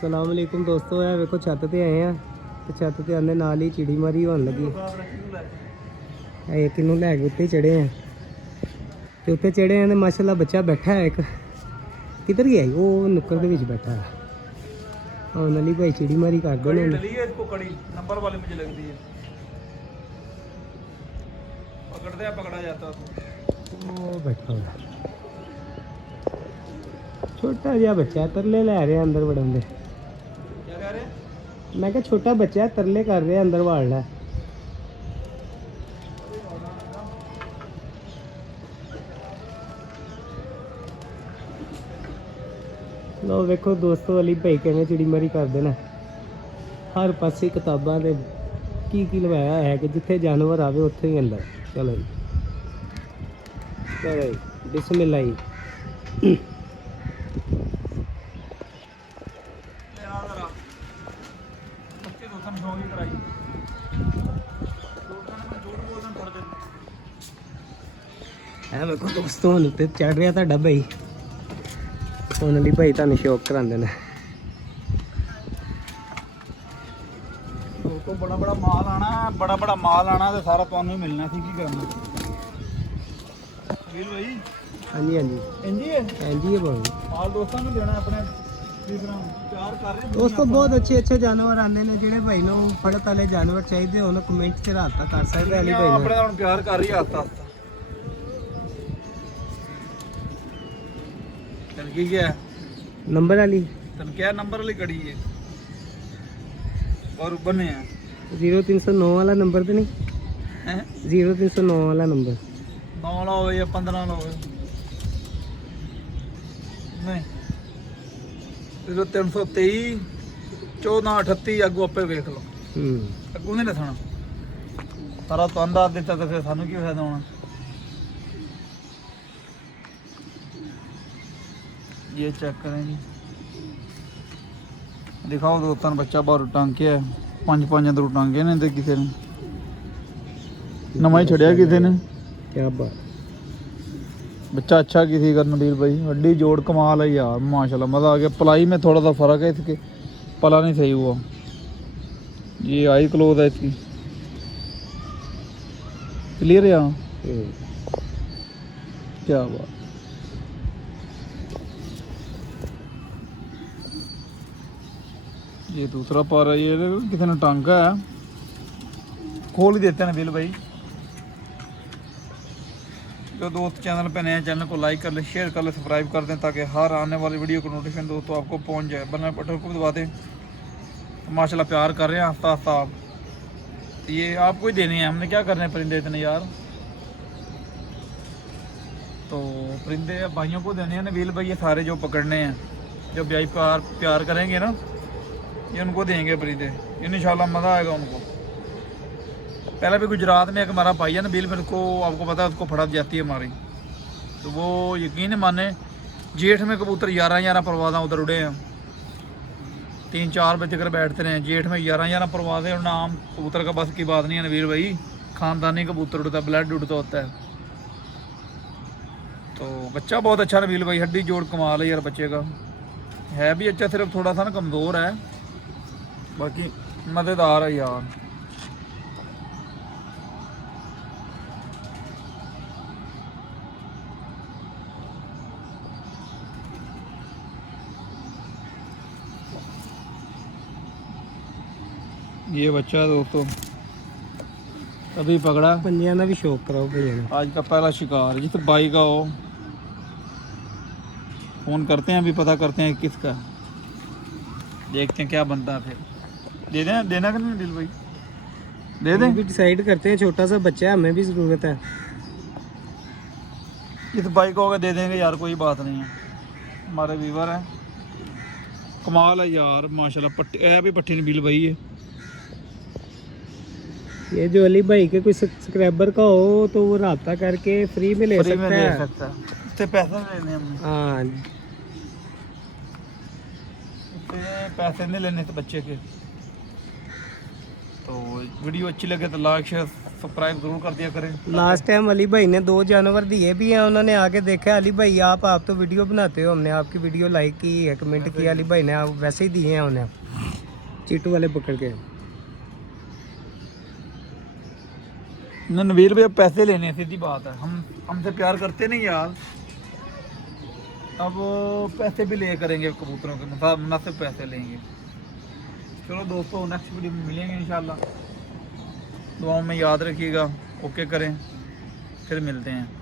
ਸਲਾਮ ਅਲੈਕੁਮ ਦੋਸਤੋ। ਇਹ ਵੇਖੋ ਛੱਤ ਤੇ ਆਏ ਆ ਤੇ ਛੱਤ ਤੇ ਆਂਦੇ ਨਾਲ ਹੀ ਚਿੜੀ ਮਾਰੀ ਹੋਣ ਲੱਗੀ। ਇਹ ਕਿਨੂੰ ਲੈ ਕੇ ਉੱਤੇ ਚੜੇ ਆ ਤੇ ਉੱਤੇ ਚੜੇ ਆ ਤੇ ਮਾਸ਼ਾਅੱਲਾ ਬੱਚਾ ਬੈਠਾ ਹੈ ਇੱਕ। किधर गया वो नुक्कड़ के बीच बैठा है। हाँ नली भाई चिड़ी मारी कर दो इसको कड़ी नंबर वाले मुझे लगती है पकड़ते हैं पकड़ा जाता वो बैठा हुआ छोटा जिहा बच्चा तरले लै रहे अंदर वड़न दे। क्या कह रहे मैं क्या छोटा बच्चा है तरले कर रहे अंदर वाड़ना। लो वेखो दोस्तों अली भाई कहने चिड़ी मारी कर देना। हर पासे किताबां ते की लवाया है कि जिथे जानवर आवे उत्थे ही अंदर। चलो जी चलो जी बिस्मिल्लाह जी। वेखो दोस्तों हुण ते चढ़ रहा तुहाडा भाई। हुण अली भाई तुहानूं शौक करांदे ने। तो बड़ा बड़ा माल आना तो सारा तुहानूं ही मिलना सी। की करना वीर भाई? हाँ जी हाँ जी इंजी है जी है भाई। माल दोस्तों को देना अपने प्यार कर रहे दोस्तों बहुत अच्छे जानवर आते हैं जिहड़े भाई नूं फड़त वाले जानवर चाहिए उन्होंने कमेंट च राबता कर सकते अली भाई अपने नाल प्यार कर रही आस्ता आस्ता। चल की क्या नंबर वाली तन क्या नंबर वाली कड़ी है और बने हैं 0309 वाला नंबर तो नहीं हैं 0309 वाला नंबर 9 ला हो या 15 ला हो नहीं 0323 1438 अगू आपे वेख लो अगू नहीं दसना सारा तो अंदाज दिता तो फिर सानू की फायदा होना। ये चेक करें जी दिखाओ दोस्तों बच्चा बाहर टांके है 5 अंदर टांगे ने ते किसी ने नवा ही छड़िया किसी ने। क्या बात बच्चा अच्छा किसी का नबील भाई हड्डी जोड़ कमाल है यार माशाल्लाह मज़ा आ गया। पलाई में थोड़ा सा फ़र्क है इसके पला नहीं सही हुआ। ये आई क्लोज है इसकी क्लियर है यहाँ क्या बात। ये दूसरा पारा ये किसी ने टांका है खोल ही देते हैं नबील भाई। जो दोस्त चैनल पे नए चैनल को लाइक कर ले शेयर कर ले सब्सक्राइब कर दें ताकि हर आने वाली वीडियो को नोटिफिकेशन दोस्तों आपको पहुंच जाए। बना बटन को दबा दें तो माशाल्लाह प्यार कर रहे हैं आस्ता आस्ता आप। ये आपको ही देने हैं हमने क्या करने हैं परिंदे इतने यार। तो परिंदे भाइयों को देने हैं नबील भाई ये सारे जो पकड़ने हैं जो भाई प्यार करेंगे ना ये उनको देंगे परिंदे इंशाल्लाह मज़ा आएगा उनको। पहले भी गुजरात में एक हमारा भाई है नबील मेरे को आपको पता है उसको फड़क जाती है हमारी तो वो यकीन माने जेठ में कबूतर 11 परवाज़ उधर उड़े हैं 3-4 बजे तक बैठते रहे जेठ में 11 परवाज़ और नाम कबूतर का बस की बात नहीं है नबील भाई। ख़ानदानी कबूतर उड़ता ब्लड उड़ता होता है। तो बच्चा बहुत अच्छा नबील भाई हड्डी जोड़ कमाल है यार बच्चे का है भी अच्छा सिर्फ थोड़ा सा ना कमज़ोर है बाकी मज़ेदार है यार। ये बच्चा दोस्तों अभी पकड़ा पंजियां का भी शौक कराओ भैया आज का पहला शिकार जिस बाई का हो फ़ोन करते हैं अभी पता करते हैं किसका देखते हैं क्या बनता है फिर दे दें देना कि नहीं दिल भाई दे दें भी डिसाइड करते हैं। छोटा सा बच्चा है हमें भी ज़रूरत है। इस बाइक को अगर दे देंगे यार कोई बात नहीं है हमारे वीवर है कमाल है यार माशाल्लाह। पट्टी है भी पट्टी नबील भाई है। ये जो अली भाई के कोई सब्सक्राइबर का हो तो वो राब्ता करके फ्री में ले सकता है। इससे पैसे लेने हमने हाँ पैसे नहीं लेने थे बच्चे के। तो वीडियो अच्छी लगे तो लाइक शेयर सब्सक्राइब जरूर कर दिया करें। लास्ट टाइम अली भाई ने 2 जानवर दिए भी हैं, उन्होंने आके देखा अली भाई आप तो वीडियो बनाते हो, हमने आपकी वीडियो लाइक की है, कमेंट किया, अली भाई ने आप वैसे ही दिए हैं उन्हें चीटू वाले पकड़ के। नवीर भैया पैसे लेने, सीधी बात है, हम हमसे प्यार करते नहीं यार, अब पैसे भी ले करेंगे कबूतरों के मुनासिब पैसे लेंगे। चलो दोस्तों नेक्स्ट वीडियो में मिलेंगे इंशाल्लाह, दुआओं में याद रखिएगा। ओके करें, फिर मिलते हैं।